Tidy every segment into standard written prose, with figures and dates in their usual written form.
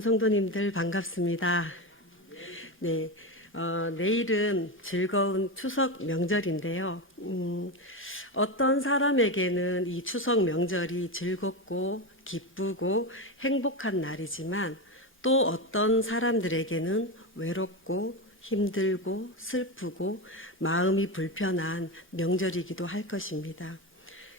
사랑하는 성도님들 반갑습니다. 네, 내일은 즐거운 추석 명절인데요. 어떤 사람에게는 이 추석 명절이 즐겁고 기쁘고 행복한 날이지만 또 어떤 사람들에게는 외롭고 힘들고 슬프고 마음이 불편한 명절이기도 할 것입니다.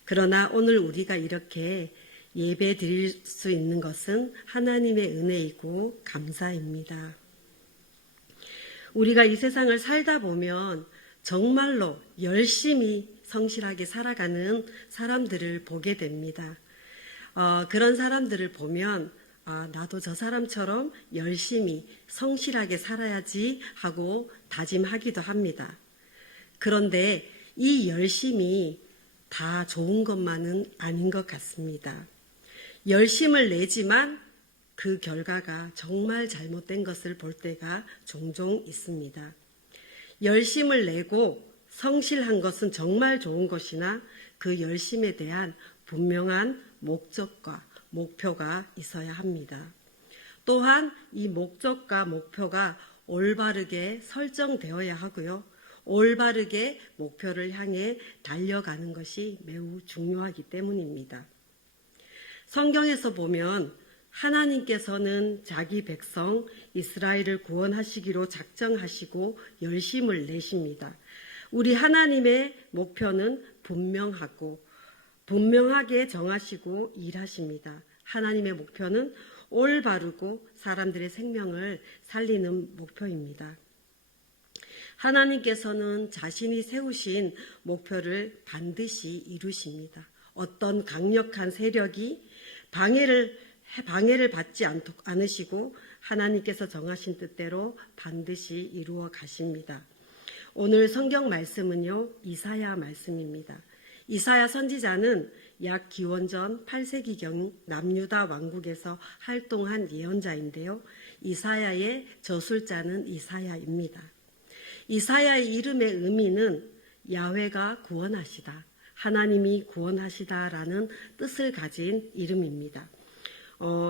그러나 오늘 우리가 이렇게 예배 드릴 수 있는 것은 하나님의 은혜이고 감사입니다. 우리가 이 세상을 살다 보면 정말로 열심히 성실하게 살아가는 사람들을 보게 됩니다. 그런 사람들을 보면 나도 저 사람처럼 열심히 성실하게 살아야지 하고 다짐하기도 합니다. 그런데 이 열심이 다 좋은 것만은 아닌 것 같습니다. 열심을 내지만 그 결과가 정말 잘못된 것을 볼 때가 종종 있습니다. 열심을 내고 성실한 것은 정말 좋은 것이나 그 열심에 대한 분명한 목적과 목표가 있어야 합니다. 또한 이 목적과 목표가 올바르게 설정되어야 하고요. 올바르게 목표를 향해 달려가는 것이 매우 중요하기 때문입니다. 성경에서 보면 하나님께서는 자기 백성 이스라엘을 구원하시기로 작정하시고 열심을 내십니다. 우리 하나님의 목표는 분명하게 정하시고 일하십니다. 하나님의 목표는 올바르고 사람들의 생명을 살리는 목표입니다. 하나님께서는 자신이 세우신 목표를 반드시 이루십니다. 어떤 강력한 세력이 방해를 받지 않으시고 하나님께서 정하신 뜻대로 반드시 이루어 가십니다. 오늘 성경 말씀은요, 이사야 말씀입니다. 이사야 선지자는 약 기원전 8세기경 남유다 왕국에서 활동한 예언자인데요. 이사야의 저술자는 이사야입니다. 이사야의 이름의 의미는 야훼가 구원하시다, 하나님이 구원하시다라는 뜻을 가진 이름입니다.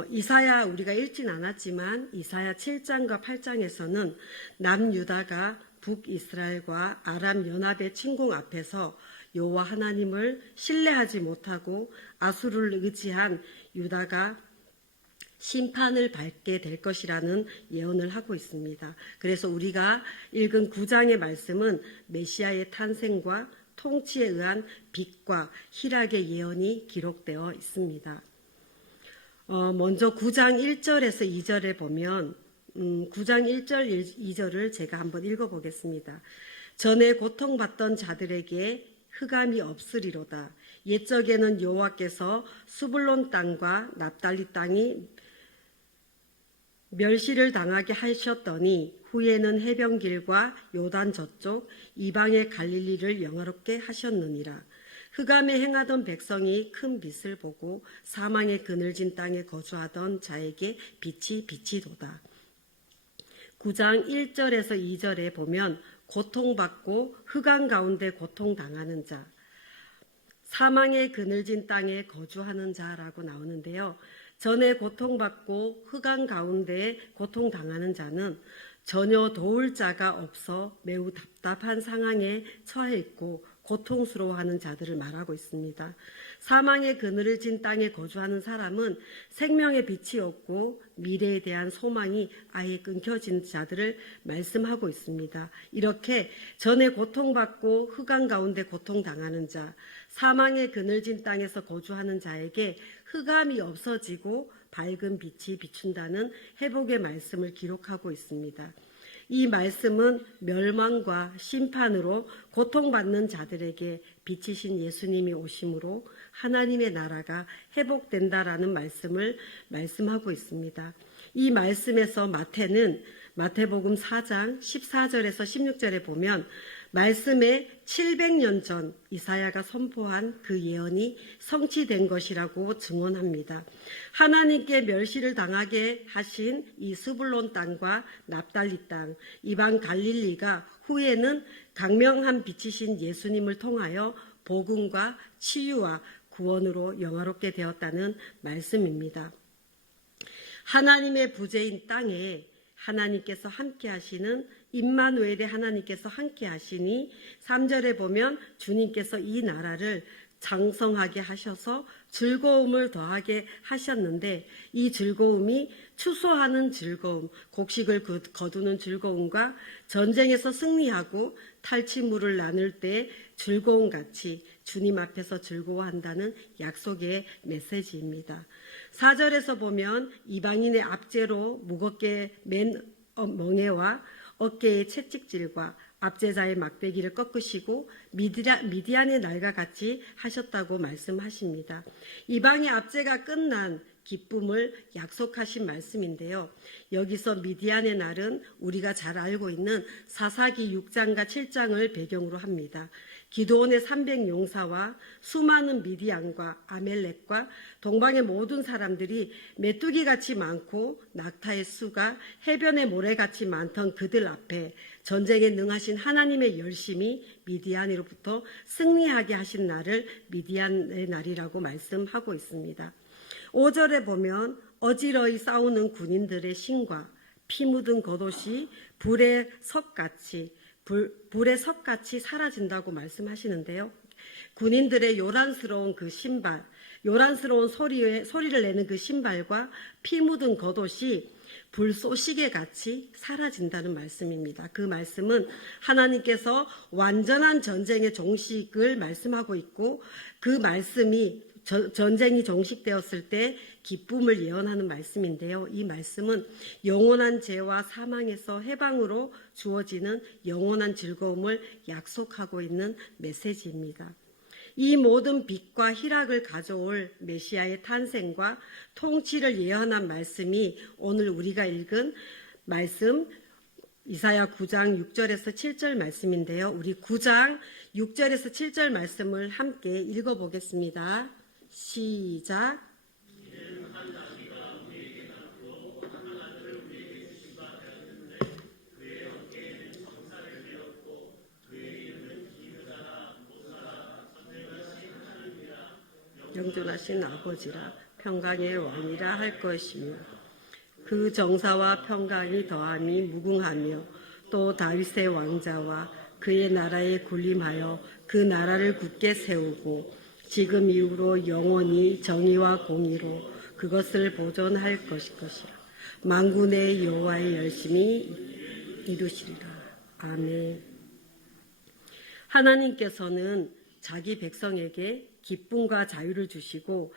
이사야 우리가 읽진 않았지만 이사야 7장과 8장에서는 남유다가 북이스라엘과 아람 연합의 침공 앞에서 여호와 하나님을 신뢰하지 못하고 아수르를 의지한 유다가 심판을 받게 될 것이라는 예언을 하고 있습니다. 그래서 우리가 읽은 9장의 말씀은 메시아의 탄생과 통치에 의한 빛과 희락의 예언이 기록되어 있습니다. 먼저 9장 1절에서 2절에 보면 9장 1절 2절을 제가 한번 읽어보겠습니다. 전에 고통받던 자들에게 흑암이 없으리로다. 옛적에는 여호와께서 수불론 땅과 납달리 땅이 멸시를 당하게 하셨더니 후에는 해변길과 요단 저쪽 이방의 갈릴리를 영화롭게 하셨느니라. 흑암에 행하던 백성이 큰 빛을 보고 사망의 그늘진 땅에 거주하던 자에게 빛이 비치도다. 9장 1절에서 2절에 보면 고통받고 흑암 가운데 고통당하는 자, 사망의 그늘진 땅에 거주하는 자라고 나오는데요. 전에 고통받고 흑암 가운데 고통당하는 자는 전혀 도울 자가 없어 매우 답답한 상황에 처해 있고 고통스러워하는 자들을 말하고 있습니다. 사망의 그늘을 진 땅에 거주하는 사람은 생명의 빛이 없고 미래에 대한 소망이 아예 끊겨진 자들을 말씀하고 있습니다. 이렇게 전에 고통받고 흑암 가운데 고통당하는 자, 사망의 그늘진 땅에서 거주하는 자에게 흑암이 없어지고 밝은 빛이 비춘다는 회복의 말씀을 기록하고 있습니다. 이 말씀은 멸망과 심판으로 고통받는 자들에게 빛이신 예수님이 오심으로 하나님의 나라가 회복된다라는 말씀을 말씀하고 있습니다. 이 말씀에서 마태복음 4장 14절에서 16절에 보면 말씀에 700년 전 이사야가 선포한 그 예언이 성취된 것이라고 증언합니다. 하나님께 멸시를 당하게 하신 이 스불론 땅과 납달리 땅, 이방 갈릴리가 후에는 강명한 빛이신 예수님을 통하여 복음과 치유와 구원으로 영화롭게 되었다는 말씀입니다. 하나님의 부재인 땅에 하나님께서 함께 하시는 임마누엘의 하나님께서 함께 하시니 3절에 보면 주님께서 이 나라를 장성하게 하셔서 즐거움을 더하게 하셨는데 이 즐거움이 추수하는 즐거움, 곡식을 거두는 즐거움과 전쟁에서 승리하고 탈취물을 나눌 때 즐거움 같이 주님 앞에서 즐거워한다는 약속의 메시지입니다. 4절에서 보면 이방인의 압제로 무겁게 맨 멍에와 어깨의 채찍질과 압제자의 막대기를 꺾으시고 미디안의 날과 같이 하셨다고 말씀하십니다. 이방의 압제가 끝난 기쁨을 약속하신 말씀인데요. 여기서 미디안의 날은 우리가 잘 알고 있는 사사기 6장과 7장을 배경으로 합니다. 기드온의 300용사와 수많은 미디안과 아멜렉과 동방의 모든 사람들이 메뚜기같이 많고 낙타의 수가 해변의 모래같이 많던 그들 앞에 전쟁에 능하신 하나님의 열심이 미디안으로부터 승리하게 하신 날을 미디안의 날이라고 말씀하고 있습니다. 5절에 보면 어지러이 싸우는 군인들의 신과 피 묻은 겉옷이 불의 석같이 사라진다고 말씀하시는데요. 군인들의 요란스러운 그 신발, 요란스러운 소리를 내는 그 신발과 피 묻은 겉옷이 불쏘시개 같이 사라진다는 말씀입니다. 그 말씀은 하나님께서 완전한 전쟁의 종식을 말씀하고 있고 그 말씀이 전쟁이 종식되었을 때 기쁨을 예언하는 말씀인데요. 이 말씀은 영원한 죄와 사망에서 해방으로 주어지는 영원한 즐거움을 약속하고 있는 메시지입니다. 이 모든 빛과 희락을 가져올 메시아의 탄생과 통치를 예언한 말씀이 오늘 우리가 읽은 말씀 이사야 9장 6절에서 7절 말씀인데요. 우리 9장 6절에서 7절 말씀을 함께 읽어보겠습니다. 시작. 영존하신 아버지라 평강의 왕이라 할 것이며 그 정사와 평강이 더함이 무궁하며 또 다윗의 왕자와 그의 나라에 군림하여 그 나라를 굳게 세우고 지금 이후로 영원히 정의와 공의로 그것을 보존할 것이라. 만군의 여호와의 열심히 이루시리라. 아멘. 하나님께서는 자기 백성에게 기쁨과 자유를 주시고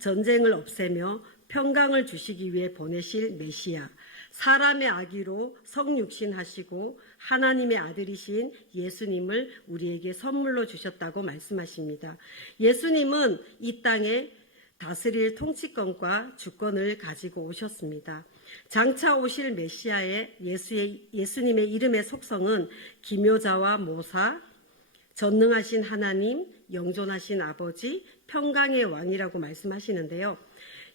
전쟁을 없애며 평강을 주시기 위해 보내실 메시아, 사람의 아기로 성육신하시고 하나님의 아들이신 예수님을 우리에게 선물로 주셨다고 말씀하십니다. 예수님은 이 땅에 다스릴 통치권과 주권을 가지고 오셨습니다. 장차 오실 메시아의 예수님의 이름의 속성은 기묘자와 모사, 전능하신 하나님, 영존하신 아버지, 평강의 왕이라고 말씀하시는데요.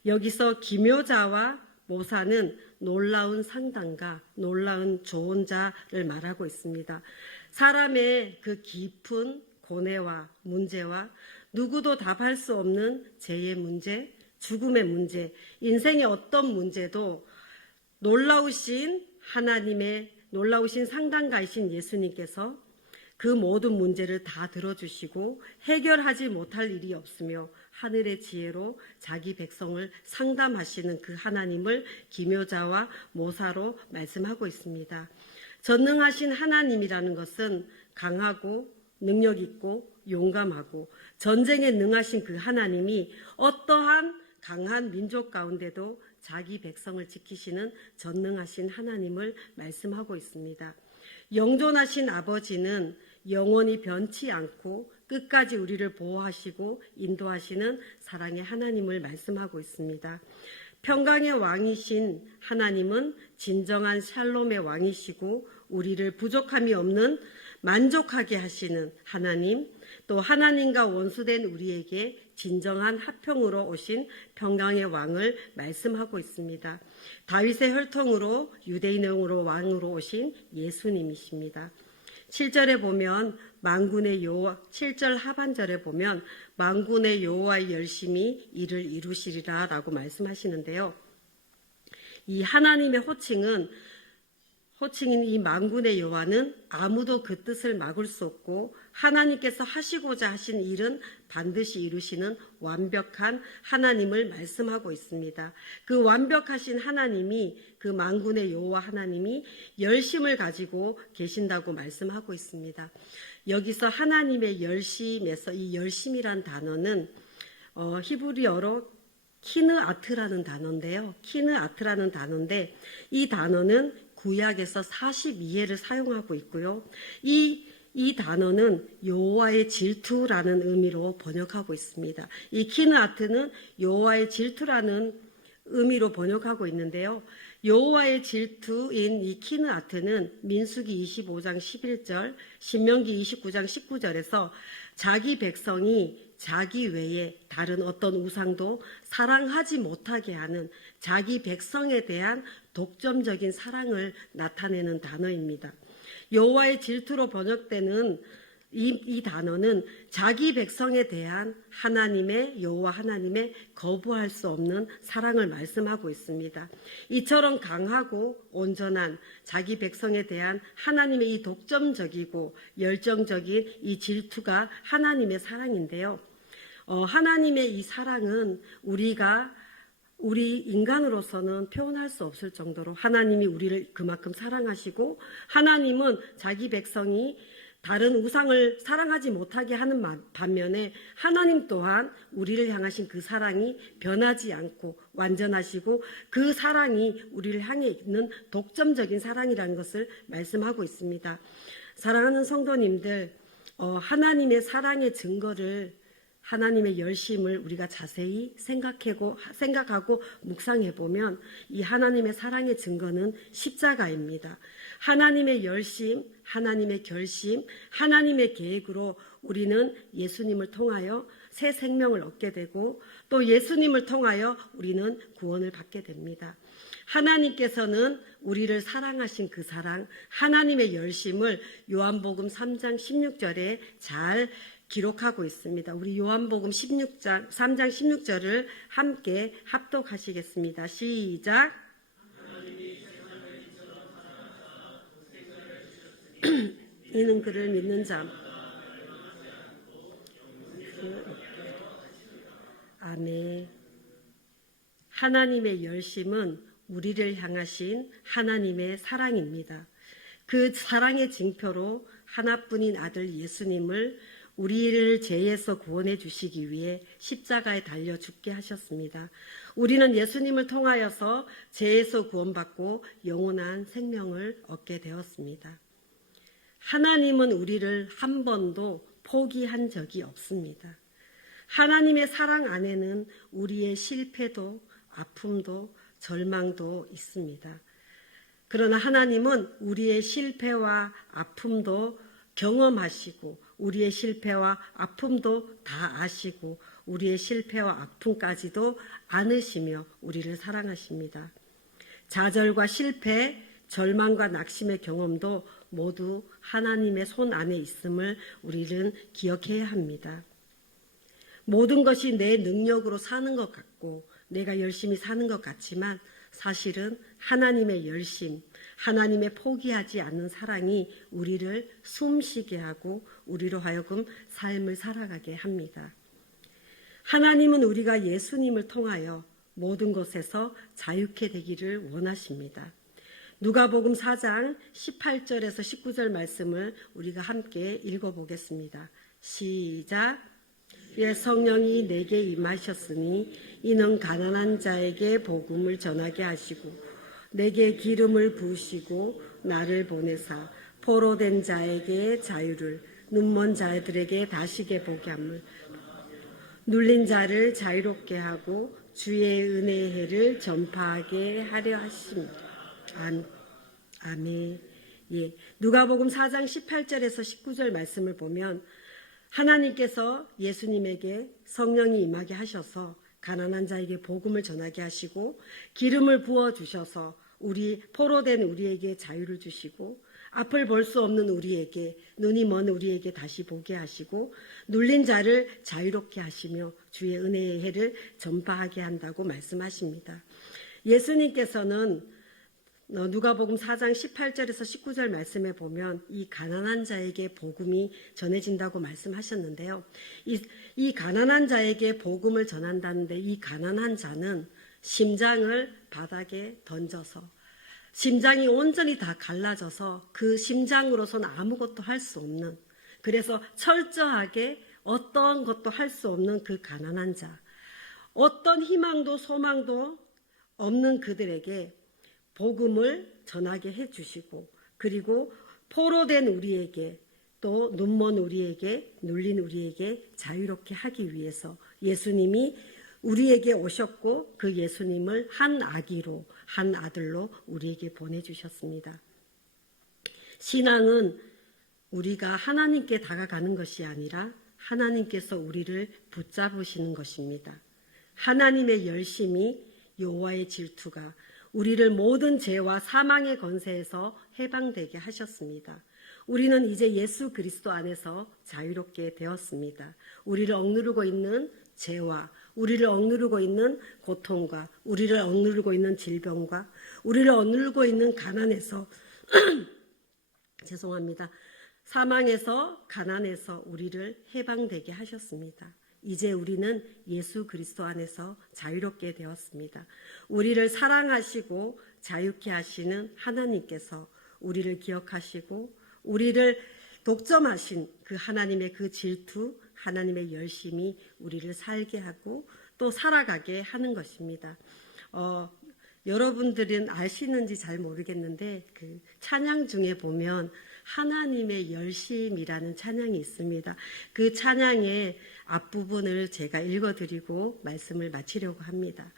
여기서 기묘자와 모사는 놀라운 상담가, 놀라운 조언자를 말하고 있습니다. 사람의 그 깊은 고뇌와 문제와 누구도 답할 수 없는 죄의 문제, 죽음의 문제, 인생의 어떤 문제도 놀라우신 하나님의 놀라우신 상담가이신 예수님께서 그 모든 문제를 다 들어주시고 해결하지 못할 일이 없으며 하늘의 지혜로 자기 백성을 상담하시는 그 하나님을 기묘자와 모사로 말씀하고 있습니다. 전능하신 하나님이라는 것은 강하고 능력 있고 용감하고 전쟁에 능하신 그 하나님이 어떠한 강한 민족 가운데도 자기 백성을 지키시는 전능하신 하나님을 말씀하고 있습니다. 영존하신 아버지는 영원히 변치 않고 끝까지 우리를 보호하시고 인도하시는 사랑의 하나님을 말씀하고 있습니다. 평강의 왕이신 하나님은 진정한 샬롬의 왕이시고 우리를 부족함이 없는 만족하게 하시는 하나님, 또 하나님과 원수된 우리에게 진정한 화평으로 오신 평강의 왕을 말씀하고 있습니다. 다윗의 혈통으로 유대인으로 왕으로 오신 예수님이십니다. 7절에 보면 만군의 여호와 7절 하반절에 보면 만군의 여호와의 열심히 이를 이루시리라 라고 말씀하시는데요. 이 하나님의 호칭인 이 만군의 여호와는 아무도 그 뜻을 막을 수 없고 하나님께서 하시고자 하신 일은 반드시 이루시는 완벽한 하나님을 말씀하고 있습니다. 그 완벽하신 하나님이, 그 만군의 여호와 하나님이 열심을 가지고 계신다고 말씀하고 있습니다. 여기서 하나님의 열심에서 이 열심이란 단어는 히브리어로 키느아트라는 단어인데요. 키느아트라는 단어인데 이 단어는 구약에서 42회를 사용하고 있고요. 이 단어는 여호와의 질투라는 의미로 번역하고 있습니다. 이 키느아트는 여호와의 질투라는 의미로 번역하고 있는데요. 여호와의 질투인 이 키느아트는 민수기 25장 11절, 신명기 29장 19절에서 자기 백성이 자기 외에 다른 어떤 우상도 사랑하지 못하게 하는 자기 백성에 대한 독점적인 사랑을 나타내는 단어입니다. 여호와의 질투로 번역되는 이 단어는 자기 백성에 대한 하나님의, 여호와 하나님의 거부할 수 없는 사랑을 말씀하고 있습니다. 이처럼 강하고 온전한 자기 백성에 대한 하나님의 이 독점적이고 열정적인 이 질투가 하나님의 사랑인데요. 하나님의 이 사랑은 우리 인간으로서는 표현할 수 없을 정도로 하나님이 우리를 그만큼 사랑하시고, 하나님은 자기 백성이 다른 우상을 사랑하지 못하게 하는 반면에 하나님 또한 우리를 향하신 그 사랑이 변하지 않고 완전하시고 그 사랑이 우리를 향해 있는 독점적인 사랑이라는 것을 말씀하고 있습니다. 사랑하는 성도님들, 하나님의 사랑의 증거를, 하나님의 열심을 우리가 자세히 생각하고 묵상해 보면 이 하나님의 사랑의 증거는 십자가입니다. 하나님의 열심, 하나님의 결심, 하나님의 계획으로 우리는 예수님을 통하여 새 생명을 얻게 되고 또 예수님을 통하여 우리는 구원을 받게 됩니다. 하나님께서는 우리를 사랑하신 그 사랑, 하나님의 열심을 요한복음 3장 16절에 잘 기록하고 있습니다. 우리 요한복음 3장 16절을 함께 합독하시겠습니다. 시작. 이는 그를 믿는 자. 아멘. 하나님의 열심은 우리를 향하신 하나님의 사랑입니다. 그 사랑의 징표로 하나뿐인 아들 예수님을 우리를 죄에서 구원해 주시기 위해 십자가에 달려 죽게 하셨습니다. 우리는 예수님을 통하여서 죄에서 구원받고 영원한 생명을 얻게 되었습니다. 하나님은 우리를 한 번도 포기한 적이 없습니다. 하나님의 사랑 안에는 우리의 실패도 아픔도 절망도 있습니다. 그러나 하나님은 우리의 실패와 아픔도 경험하시고 우리의 실패와 아픔도 다 아시고 우리의 실패와 아픔까지도 안으시며 우리를 사랑하십니다. 좌절과 실패, 절망과 낙심의 경험도 모두 하나님의 손 안에 있음을 우리는 기억해야 합니다. 모든 것이 내 능력으로 사는 것 같고 내가 열심히 사는 것 같지만 사실은 하나님의 열심, 하나님의 포기하지 않는 사랑이 우리를 숨쉬게 하고 우리로 하여금 삶을 살아가게 합니다. 하나님은 우리가 예수님을 통하여 모든 것에서 자유케 되기를 원하십니다. 누가복음 4장 18절에서 19절 말씀을 우리가 함께 읽어보겠습니다. 시작. 예, 성령이 내게 임하셨으니 이는 가난한 자에게 복음을 전하게 하시고 내게 기름을 부으시고 나를 보내사 포로된 자에게 자유를, 눈먼 자들에게 다시게 보게 함을, 눌린 자를 자유롭게 하고 주의 은혜의 해를 전파하게 하려 하십니다. 아멘. 예, 누가복음 4장 18절에서 19절 말씀을 보면 하나님께서 예수님에게 성령이 임하게 하셔서 가난한 자에게 복음을 전하게 하시고 기름을 부어주셔서 우리 포로된 우리에게 자유를 주시고 앞을 볼 수 없는 우리에게, 눈이 먼 우리에게 다시 보게 하시고 눌린 자를 자유롭게 하시며 주의 은혜의 해를 전파하게 한다고 말씀하십니다. 예수님께서는 누가복음 4장 18절에서 19절 말씀에 보면 이 가난한 자에게 복음이 전해진다고 말씀하셨는데요. 이 가난한 자에게 복음을 전한다는데 이 가난한 자는 심장을 바닥에 던져서 심장이 온전히 다 갈라져서 그 심장으로서는 아무것도 할 수 없는, 그래서 철저하게 어떤 것도 할 수 없는 그 가난한 자, 어떤 희망도 소망도 없는 그들에게 복음을 전하게 해주시고, 그리고 포로된 우리에게, 또 눈먼 우리에게, 눌린 우리에게 자유롭게 하기 위해서 예수님이 우리에게 오셨고, 그 예수님을 한 아기로, 한 아들로 우리에게 보내주셨습니다. 신앙은 우리가 하나님께 다가가는 것이 아니라 하나님께서 우리를 붙잡으시는 것입니다. 하나님의 열심이, 여호와의 질투가 우리를 모든 죄와 사망의 권세에서 해방되게 하셨습니다. 우리는 이제 예수 그리스도 안에서 자유롭게 되었습니다. 우리를 억누르고 있는 죄와, 우리를 억누르고 있는 고통과, 우리를 억누르고 있는 질병과, 우리를 억누르고 있는 가난에서 죄송합니다. 사망에서, 가난에서 우리를 해방되게 하셨습니다. 이제 우리는 예수 그리스도 안에서 자유롭게 되었습니다. 우리를 사랑하시고 자유케 하시는 하나님께서 우리를 기억하시고 우리를 독점하신 그 하나님의 그 질투, 하나님의 열심이 우리를 살게 하고 또 살아가게 하는 것입니다. 여러분들은 아시는지 잘 모르겠는데 그 찬양 중에 보면 하나님의 열심이라는 찬양이 있습니다. 그 찬양의 앞부분을 제가 읽어드리고 말씀을 마치려고 합니다.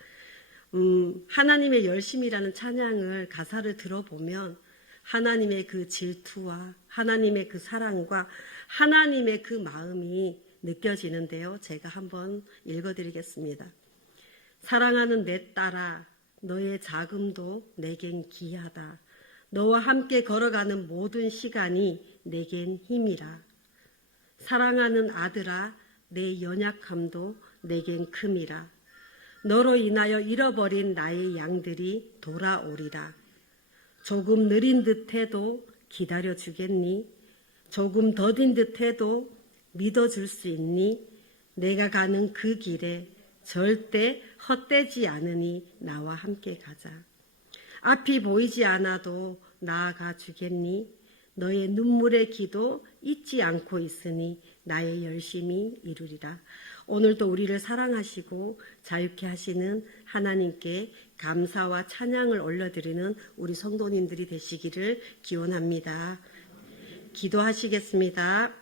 하나님의 열심이라는 찬양을 가사를 들어보면 하나님의 그 질투와 하나님의 그 사랑과 하나님의 그 마음이 느껴지는데요. 제가 한번 읽어드리겠습니다. 사랑하는 내 딸아, 너의 자금도 내겐 귀하다. 너와 함께 걸어가는 모든 시간이 내겐 힘이라. 사랑하는 아들아, 내 연약함도 내겐 큼이라. 너로 인하여 잃어버린 나의 양들이 돌아오리라. 조금 느린 듯해도 기다려주겠니? 조금 더딘 듯해도 믿어줄 수 있니? 내가 가는 그 길에 절대 헛되지 않으니 나와 함께 가자. 앞이 보이지 않아도 나아가 주겠니? 너의 눈물의 기도 잊지 않고 있으니 나의 열심히 이루리라. 오늘도 우리를 사랑하시고 자유케 하시는 하나님께 감사와 찬양을 올려드리는 우리 성도님들이 되시기를 기원합니다. 기도하시겠습니다.